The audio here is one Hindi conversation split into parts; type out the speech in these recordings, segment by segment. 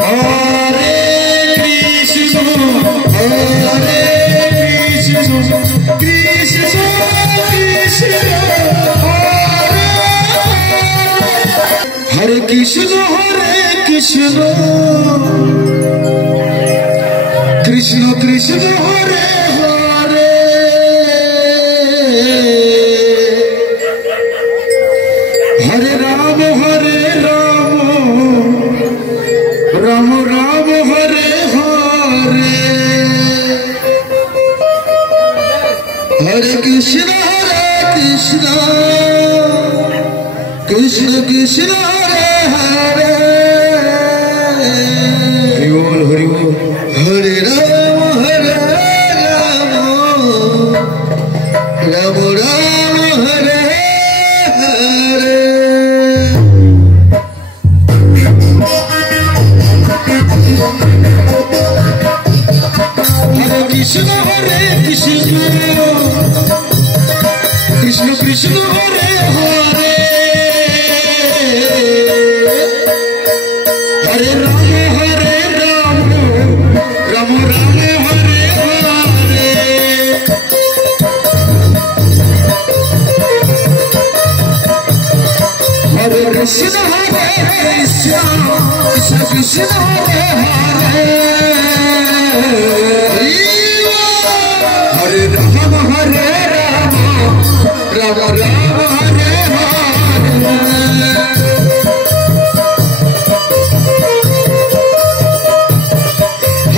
हरे कृष्ण कृष्ण कृष्ण हरे हरे हरे राम राम राम हरे हरे हरे कृष्ण कृष्ण कृष्ण हरे हरे हरि बोल हरे राम राम राम हरे हरे हरे कृष्ण कृष्ण कृष्ण हरे हरे हरे राम राम राम हरे हरे हरे कृष्ण कृष्ण कृष्ण हरे हरे हरे राम राम राम हरे हरे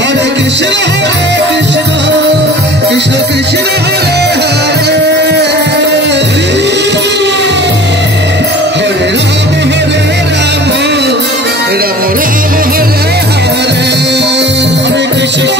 हरे कृष्ण कृष्ण कृष्ण हरे हरे हरे राम राम राम हरे हरे हरे कृष्ण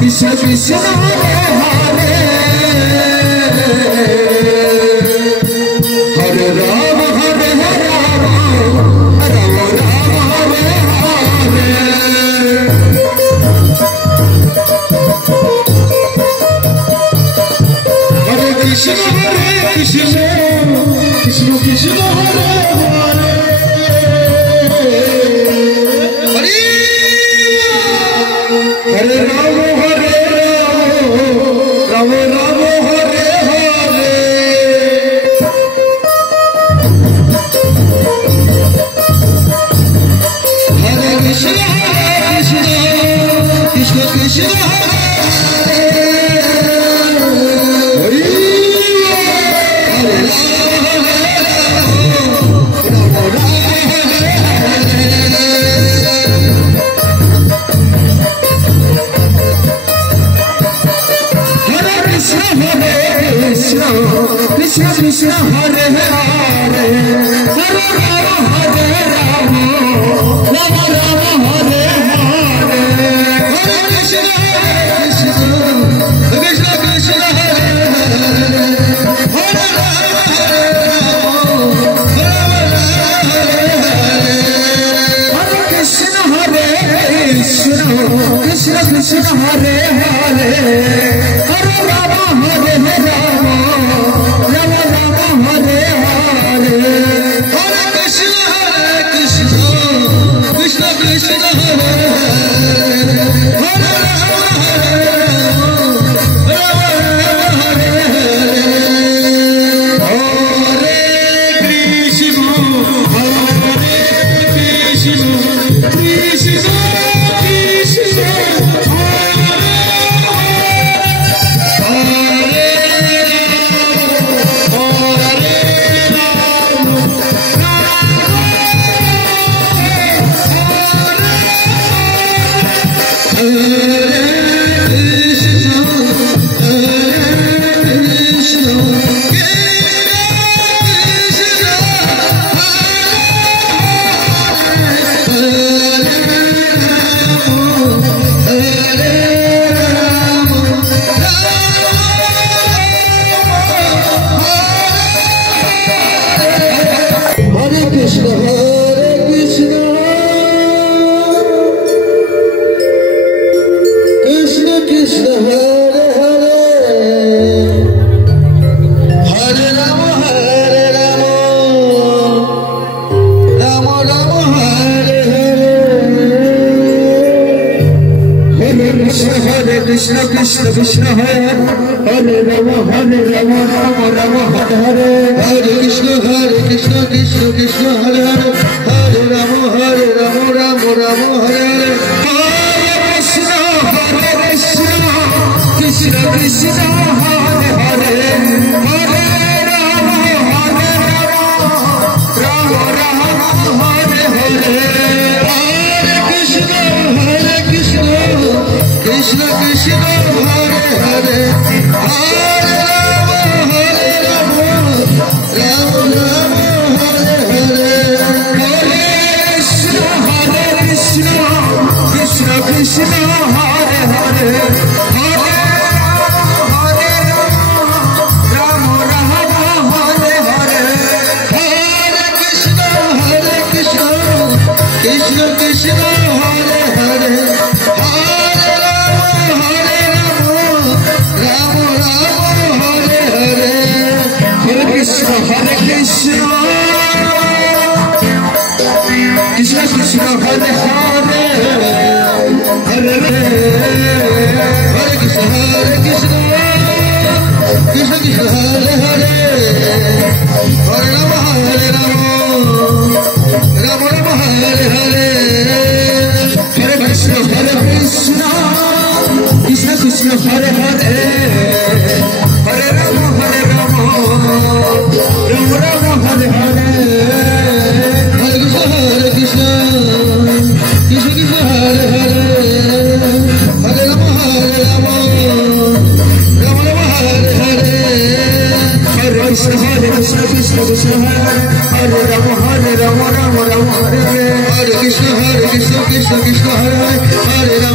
कृष्ण कृष्ण हरे हरे राम कृष्ण हरे हरे हरे राम हरे राम राम राम हरे हरे हरे कृष्ण कृष्ण कृष्ण हरे हरे हरे कृष्ण कृष्ण कृष्ण हरे हरे राम राम राम राम हरे हरे हरे कृष्ण कृष्ण कृष्ण हरे हरे हरे राम राम राम हरे हरे हरे कृष्ण कृष्ण कृष्ण हरे हरे हरे राम राम राम हरे हरे हरे कृष्ण कृष्ण कृष्ण हरे हरे हरे राम राम राम हरे हरे हरे कृष्ण कृष्ण कृष्ण हरे हरे हरे राम राम हरे हरे हरे कृष्ण कृष्ण कृष्ण हरे हरे हरे कृष्ण कृष्ण कृष्ण हरे हरे हरे हरे कृष्ण कृष्ण कृष्ण हरे हरे हरे राम राम राम हरे हरे हरे कृष्ण कृष्ण कृष्ण हरे हरे हरे राम राम राम हरे हरे हरे कृष्ण कृष्ण कृष्ण हरे हरे हरे राम राम राम हरे हरे हरे कृष्ण कृष्ण कृष्ण हरे Ram Ram Ram Hare Hare Hare Krishna Krishna Krishna Hare Hare Ram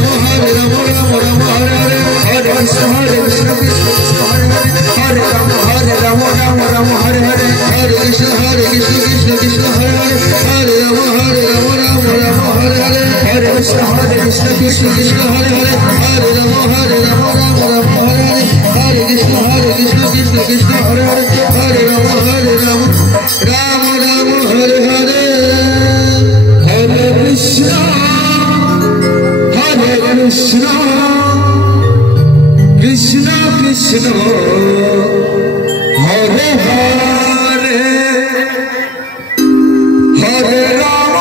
Ram Hare Hare Hare Krishna Krishna Krishna Hare Hare Ram Ram Hare Hare Hare Krishna Krishna Krishna Hare Hare Ram Ram Hare Hare Hare Krishna Krishna Krishna Hare Hare Hare Ram Ram Hare Hare Hare Krishna Krishna Krishna Hare Hare Hare Ram Ram Hare Hare Hare Krishna Krishna Krishna Hare Hare Hare Ram Ram Ram Hare Hare Hare Krishna Krishna Krishna Hare Hare Hare Ram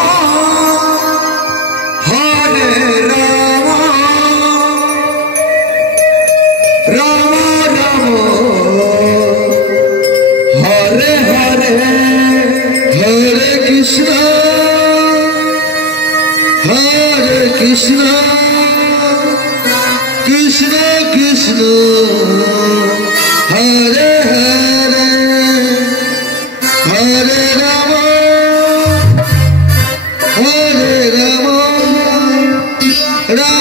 Ram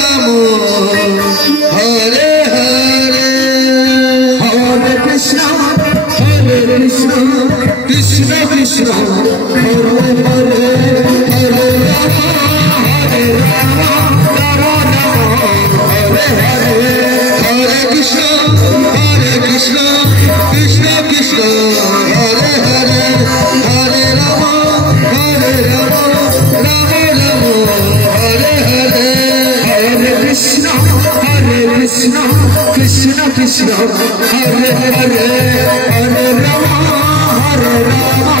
Ram Hare Hare Hare Krishna Krishna Krishna Hare Hare Hare Ram Ram Ram Krishna Krishna Hare Hare Hare Rama Hare Rama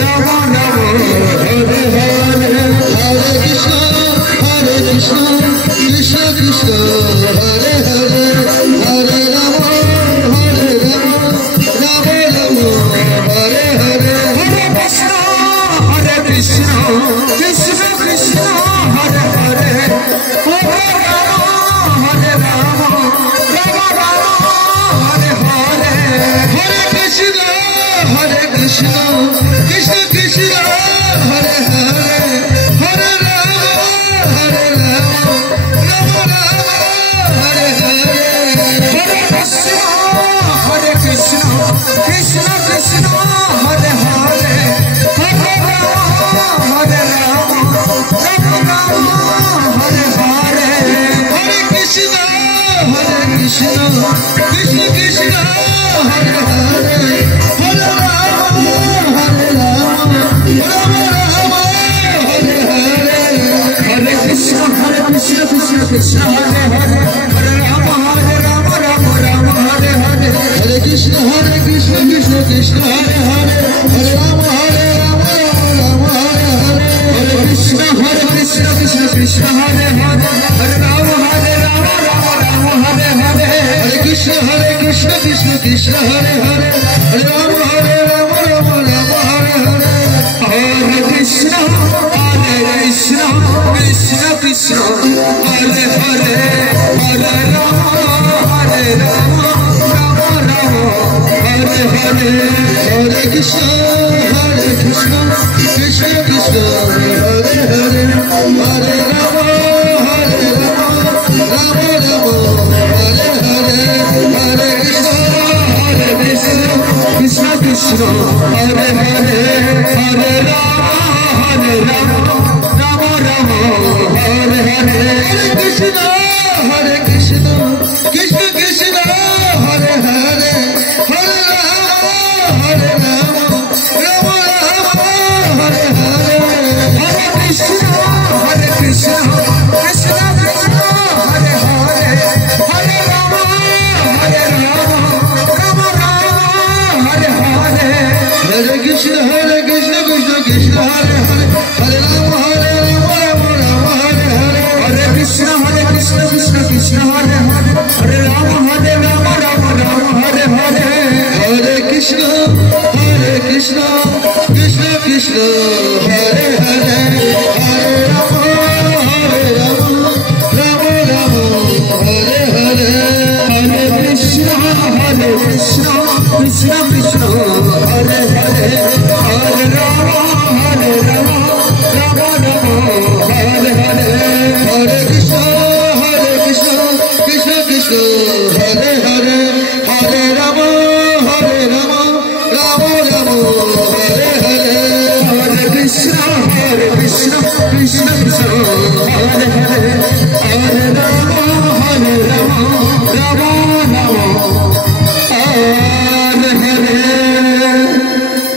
Rama Rama Hare Hare Hare Krishna Krishna Krishna Hare Hare Hare Rama Hare Rama Rama Rama Hare Hare Hare Krishna Krishna Krishna Krishna Hare Hare Hare Rama Hare Rama Rama Rama Hare Hare Hare Krishna Krishna Krishna Krishna Hare Hare Hare Rama Hare Rama Rama Rama Hare Hare Hare Krishna Krishna Krishna Krishna Hare Hare Hare Rama Hare Rama Rama Rama Hare Hare Hare Krishna Krishna Krishna Krishna Hare Hare Hare Rama Hare Rama Rama Rama Hare Hare Hare Krishna Krishna Krishna Hare Hare Hare Rama Hare Rama Rama Rama Hare Hare Hare Krishna Krishna Krishna Hare Hare Hare Rama Hare Rama Rama Rama Hare Hare Hare Krishna Krishna Krishna Hare Hare Hare Rama Hare Rama Rama Rama Hare Hare Hare Krishna Krishna Krishna Hare Hare Hare Rama Hare Rama Rama Rama Hare Hare Hare Krishna Krishna Krishna Hare Hare Hare Rama Hare Rama Rama Rama Hare Hare Hare Krishna Krishna Krishna Hare Hare Hare Rama Hare Rama Rama Rama Hare Hare Hare Krishna Krishna Krishna Hare Hare Hare Rama Hare Rama Rama Rama Hare Hare Hare Krishna Krishna Krishna Hare Hare Hare Rama Hare Rama Rama Rama Hare Hare Hare Krishna Krishna Krishna Hare Hare Hare Rama Hare Rama Rama Rama Hare Hare Hare Krishna Krishna Krishna Hare Hare Hare Rama Hare Rama Rama Rama Hare Hare Hare Krishna Krishna Krishna Hare Hare Hare Rama Hare Rama Rama Rama Hare Hare Hare Krishna Krishna Krishna Hare Hare Hare Rama Hare Rama Rama Rama Hare Hare Hare Krishna Krishna Krishna Hare Hare Hare Rama Hare Rama Rama Rama Hare Hare Hare Krishna Krishna Krishna Hare Hare Hare Rama Hare Rama Rama Rama Hare Hare Hare Krishna Krishna Krishna Hare Hare